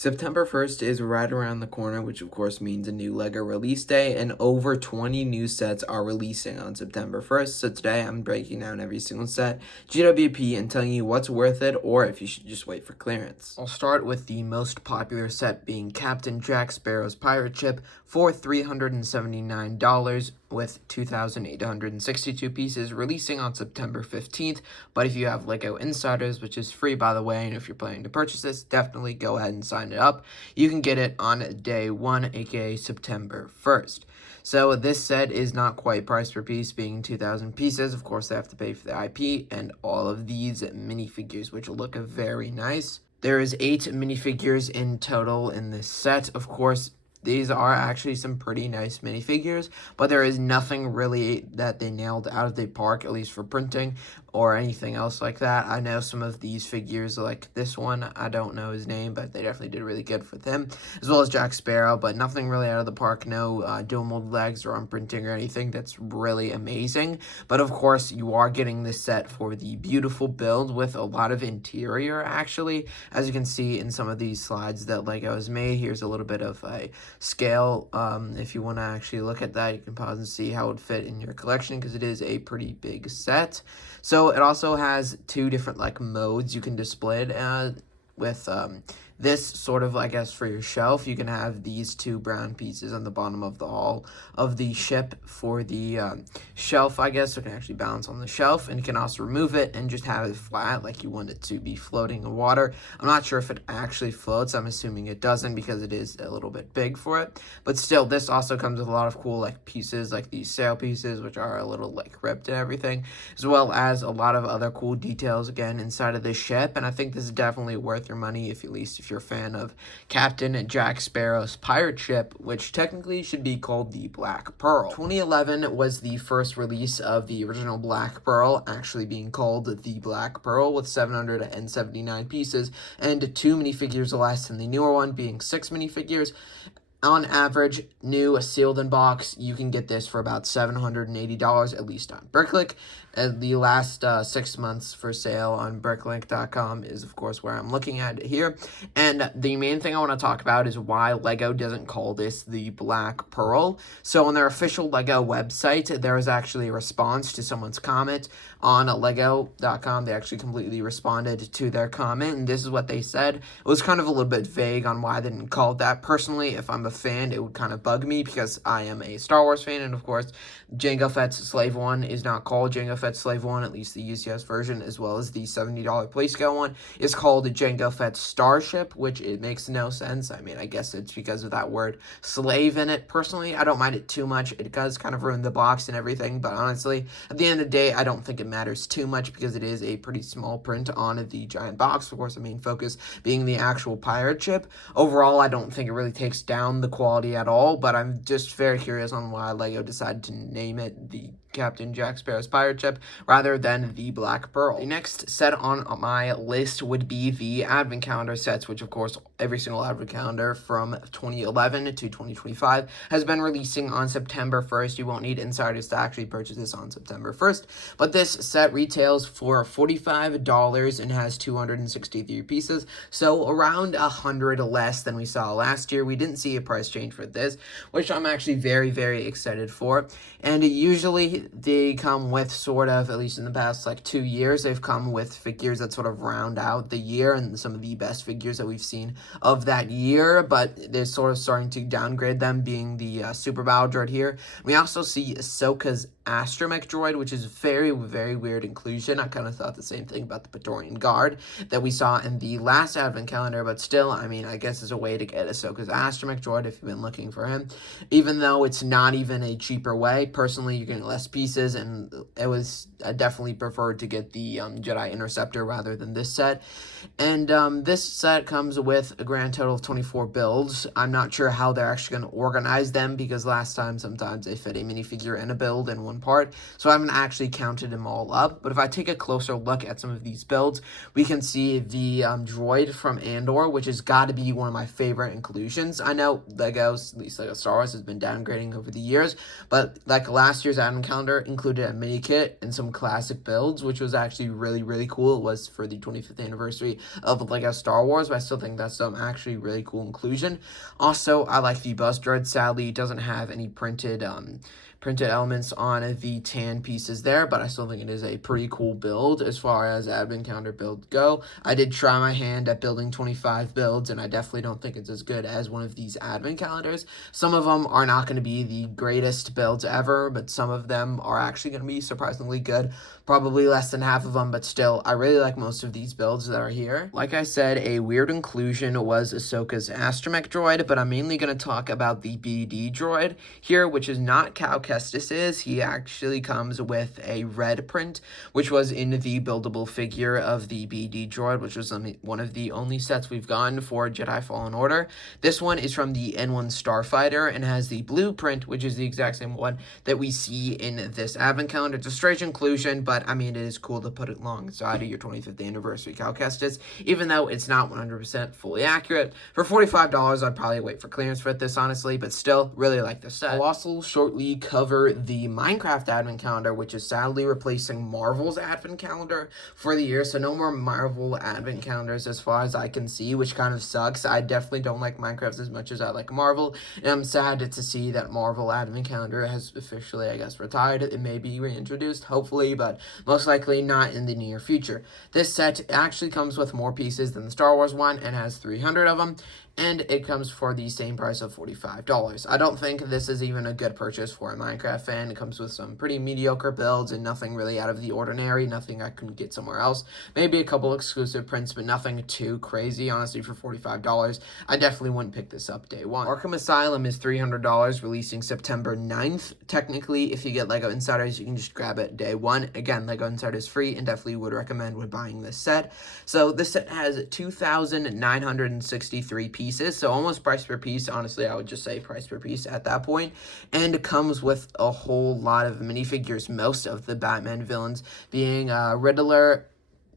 September 1st is right around the corner, which of course means a new LEGO release day, and over 20 new sets are releasing on September 1st. So today I'm breaking down every single set, GWP, and telling you what's worth it or if you should just wait for clearance. I'll start with the most popular set being Captain Jack Sparrow's Pirate Ship for $379 with 2,862 pieces, releasing on September 15th. But if you have LEGO Insiders, which is free by the way, and if you're planning to purchase this, definitely go ahead and sign it up. You can get it on day 1, aka September 1st. So this set is not quite priced per piece, being 2,000 pieces. Of course, they have to pay for the IP and all of these minifigures, which will look very nice. There is 8 minifigures in total in this set. Of course, these are actually some pretty nice minifigures, but there is nothing really that they nailed out of the park, at least for printing or anything else like that. I know some of these figures, like this one, I don't know his name, but they definitely did really good with him, as well as Jack Sparrow, but nothing really out of the park. No dual mold legs or on printing or anything that's really amazing. But of course, you are getting this set for the beautiful build with a lot of interior, actually. As you can see in some of these slides that LEGO has made, here's a little bit of a scale. If you want to actually look at that, you can pause and see how it would fit in your collection, because it is a pretty big set. So it also has 2 different modes you can display it with. This sort of, I guess, for your shelf, you can have these 2 brown pieces on the bottom of the hull of the ship for the shelf, I guess, so it can actually balance on the shelf, and you can also remove it and just have it flat, like you want it to be floating in water. I'm not sure if it actually floats. I'm assuming it doesn't because it is a little bit big for it, but still, this also comes with a lot of cool pieces, like these sail pieces, which are a little ripped and everything, as well as a lot of other cool details again inside of this ship. And I think this is definitely worth your money, if you're a fan of Captain Jack Sparrow's pirate ship, which technically should be called the Black Pearl. 2011 was the first release of the original Black Pearl, actually being called the Black Pearl, with 779 pieces and 2 minifigures less than the newer one, being 6 minifigures. On average, new sealed in box, you can get this for about $780, at least on Bricklink. The last 6 months for sale on Bricklink.com is, of course, where I'm looking at it here. And the main thing I want to talk about is why LEGO doesn't call this the Black Pearl. So on their official LEGO website, there was actually a response to someone's comment on Lego.com. They actually completely responded to their comment, and this is what they said. It was kind of a little bit vague on why they didn't call it that. Personally, if I'm a fan, it would kind of bug me because I am a Star Wars fan, and of course, Jango Fett's Slave One is not called Jango Fett's Slave One, at least the UCS version, as well as the $70 Playscale one is called Jango Fett's Starship, which it makes no sense. I mean, I guess it's because of that word slave in it. Personally, I don't mind it too much. It does kind of ruin the box and everything, but honestly, at the end of the day, I don't think it matters too much because it is a pretty small print on the giant box. Of course, the main focus being the actual pirate ship. Overall, I don't think it really takes down the quality at all, but I'm just very curious on why LEGO decided to name it the Captain Jack Sparrow's pirate ship rather than the Black Pearl. The next set on my list would be the advent calendar sets, which of course every single advent calendar from 2011 to 2025 has been releasing on September 1st. You won't need insiders to actually purchase this on September 1st, but this set retails for $45 and has 263 pieces, so around 100 less than we saw last year. We didn't see a price change for this, which I'm actually very excited for. And usually they come with sort of, at least in the past 2 years, they've come with figures that sort of round out the year and some of the best figures that we've seen of that year, but they're sort of starting to downgrade them, being the Super Battle Droid here. We also see Ahsoka's Astromech Droid, which is very weird inclusion. I kind of thought the same thing about the Praetorian Guard that we saw in the last advent calendar, but still, I mean, I guess it's a way to get Ahsoka's Astromech Droid if you've been looking for him, even though it's not even a cheaper way. Personally, you're getting less pieces, and it was definitely preferred to get the Jedi Interceptor rather than this set. And this set comes with a grand total of 24 builds. I'm not sure how they're actually going to organize them, because last time sometimes they fit a minifigure and a build in one second part, so I haven't actually counted them all up. But if I take a closer look at some of these builds, we can see the droid from Andor, which has got to be one of my favorite inclusions. I know Legos, at least Lego Star Wars, has been downgrading over the years, but like last year's advent calendar included a mini kit and some classic builds, which was actually really, really cool. It was for the 25th anniversary of Lego Star Wars, but I still think that's some actually really cool inclusion. Also, I like the Buzz Droid. Sadly, it doesn't have any printed elements on the tan pieces there, but I still think it is a pretty cool build as far as advent calendar builds go. I did try my hand at building 25 builds, and I definitely don't think it's as good as one of these advent calendars. Some of them are not going to be the greatest builds ever, but some of them are actually going to be surprisingly good. Probably less than half of them, but still, I really like most of these builds that are here. Like I said, a weird inclusion was Ahsoka's Astromech droid, but I'm mainly going to talk about the BD droid here, which is not Cal Kestis. He actually comes with a red print, which was in the buildable figure of the BD droid, which was one of the only sets we've gotten for Jedi Fallen Order. This one is from the N1 Starfighter and has the blue print, which is the exact same one that we see in this advent calendar. It's a strange inclusion, but I mean, it is cool to put it alongside of your 25th anniversary Cal Kestis, even though it's not 100% fully accurate. For $45, I'd probably wait for clearance for this, honestly, but still, really like the set. I'll also shortly cover the Minecraft advent calendar, which is sadly replacing Marvel's advent calendar for the year, so no more Marvel advent calendars as far as I can see, which kind of sucks. I definitely don't like Minecraft as much as I like Marvel, and I'm sad to see that Marvel advent calendar has officially, I guess, retired. It may be reintroduced, hopefully, but most likely not in the near future. This set actually comes with more pieces than the Star Wars one and has 300 of them, and it comes for the same price of $45. I don't think this is even a good purchase for a Minecraft fan. It comes with some pretty mediocre builds and nothing really out of the ordinary, nothing I couldn't get somewhere else. Maybe a couple exclusive prints, but nothing too crazy. Honestly, for $45, I definitely wouldn't pick this up day one. Arkham Asylum is $300, releasing September 9th. Technically, if you get Lego Insiders, you can just grab it day one. Again, Lego Insiders free, and definitely would recommend when buying this set. So this set has 2,963 pieces, so almost price per piece. Honestly, I would just say price per piece at that point, and it comes with a whole lot of minifigures, most of the Batman villains being Riddler.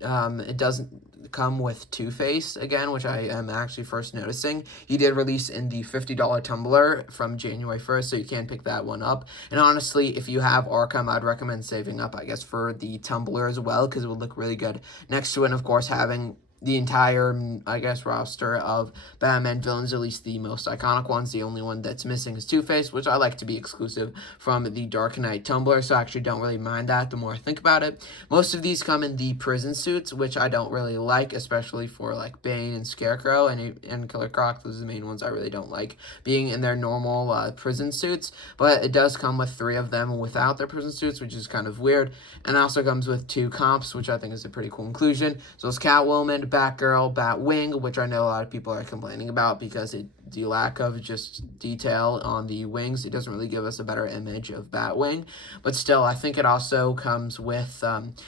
It doesn't come with Two-Face again, which I am actually first noticing. He did release in the $50 tumbler from January 1st, so you can pick that one up. And honestly, if you have Arkham, I'd recommend saving up, I guess, for the tumbler as well, because it would look really good next to it, and of course, having the entire, I guess, roster of Batman villains, at least the most iconic ones. The only one that's missing is Two-Face, which I like to be exclusive from the Dark Knight tumbler, so I actually don't really mind that the more I think about it. Most of these come in the prison suits, which I don't really like, especially for, like, Bane and Scarecrow and Killer Croc. Those are the main ones I really don't like, being in their normal prison suits, but it does come with 3 of them without their prison suits, which is kind of weird, and it also comes with 2 comps, which I think is a pretty cool inclusion. So it's Catwoman, Batgirl, Batwing, which I know a lot of people are complaining about because the lack of just detail on the wings, it doesn't really give us a better image of Batwing, but still, I think it also comes with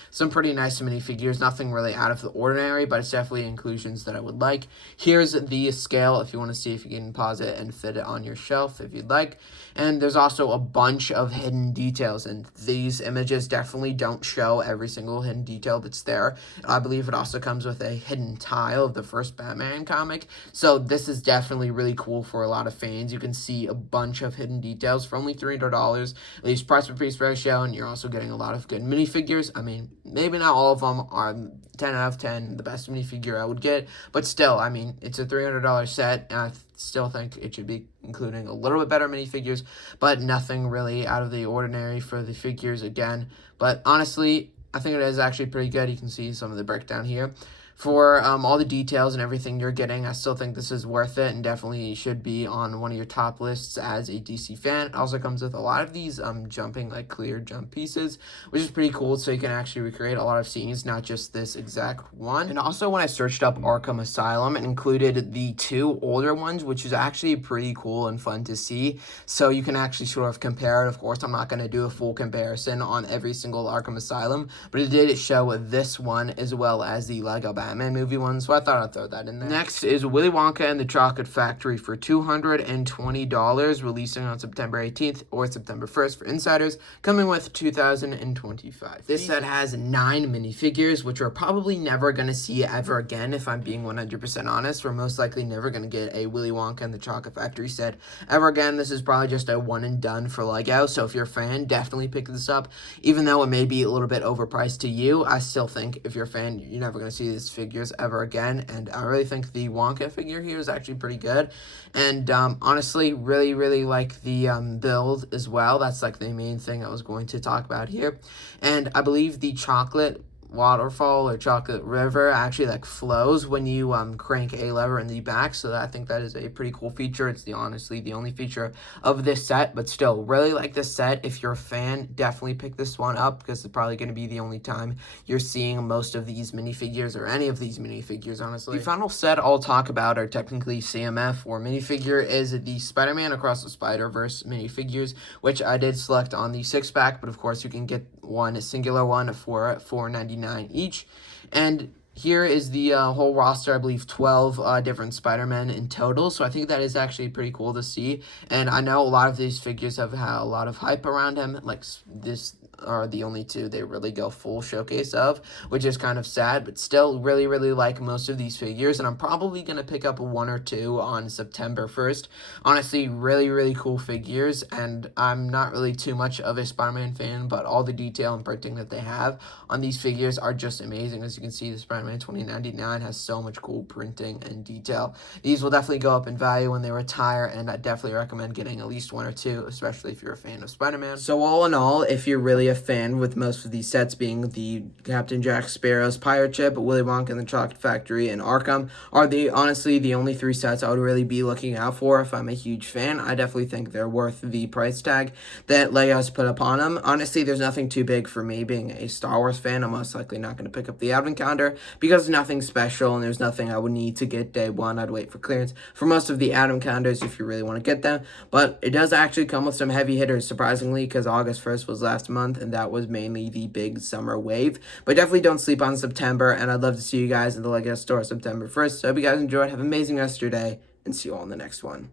some pretty nice minifigures, nothing really out of the ordinary, but it's definitely inclusions that I would like. Here's the scale if you want to see if you can pause it and fit it on your shelf if you'd like, and there's also a bunch of hidden details, and these images definitely don't show every single hidden detail that's there. I believe it also comes with a hidden tile of the first Batman comic, so this is definitely really cool for a lot of fans. You can see a bunch of hidden details for only $300, at least price per piece ratio, and you're also getting a lot of good minifigures. I mean, maybe not all of them are 10 out of 10, the best minifigure I would get, but still, I mean, it's a $300 set, and I still think it should be including a little bit better minifigures, but nothing really out of the ordinary for the figures again. But honestly, I think it is actually pretty good. You can see some of the breakdown here. For all the details and everything you're getting, I still think this is worth it and definitely should be on one of your top lists as a DC fan. It also comes with a lot of these jumping, like clear jump pieces, which is pretty cool, so you can actually recreate a lot of scenes, not just this exact one. And also when I searched up Arkham Asylum, it included the 2 older ones, which is actually pretty cool and fun to see, so you can actually sort of compare it. Of course, I'm not going to do a full comparison on every single Arkham Asylum, but it did show this one as well as the Lego Batman Batman movie one, so I thought I'd throw that in there. Next is Willy Wonka and the Chocolate Factory for $220, releasing on September 18th or September 1st for insiders, coming with 2025. This set has 9 minifigures, which we're probably never going to see ever again, if I'm being 100% honest. We're most likely never going to get a Willy Wonka and the Chocolate Factory set ever again. This is probably just a one and done for LEGO, so if you're a fan, definitely pick this up. Even though it may be a little bit overpriced to you, I still think if you're a fan, you're never going to see these figures ever again, and I really think the Wonka figure here is actually pretty good, and honestly, really like the build as well. That's like the main thing I was going to talk about here, and I believe the chocolate waterfall or chocolate river actually like flows when you crank a lever in the back, so I think that is a pretty cool feature. It's honestly the only feature of this set, but still really like this set. If you're a fan, definitely pick this one up, because it's probably going to be the only time you're seeing most of these minifigures, or any of these minifigures, honestly. The final set I'll talk about, are technically CMF or minifigure, is the Spider-Man Across the Spider-Verse minifigures, which I did select on the 6-pack, but of course you can get a singular one for $4.99 each. And here is the whole roster, I believe 12 different Spider-Men in total, so I think that is actually pretty cool to see. And I know a lot of these figures have had a lot of hype around him, like this are the only two they really go full showcase of, which is kind of sad, but still really like most of these figures, and I'm probably going to pick up 1 or 2 on September 1st. Honestly, really cool figures, and I'm not really too much of a Spider-Man fan, but all the detail and printing that they have on these figures are just amazing. As you can see, the Spider-Man 2099 has so much cool printing and detail. These will definitely go up in value when they retire, and I definitely recommend getting at least 1 or 2, especially if you're a fan of Spider-Man. So all in all, if you're really a fan, with most of these sets being the Captain Jack Sparrow's pirate ship, Willy Wonka and the Chocolate Factory, and Arkham, are honestly the only 3 sets I would really be looking out for if I'm a huge fan. I definitely think they're worth the price tag that LEGO's put upon them. Honestly, there's nothing too big for me. Being a Star Wars fan, I'm most likely not going to pick up the advent calendar, because nothing special, and there's nothing I would need to get day one. I'd wait for clearance for most of the advent calendars if you really want to get them, but it does actually come with some heavy hitters, surprisingly, because August 1st was last month, and that was mainly the big summer wave. But definitely don't sleep on September, and I'd love to see you guys in the LEGO store September 1st. So I hope you guys enjoyed. Have an amazing rest of your day, and see you all in the next one.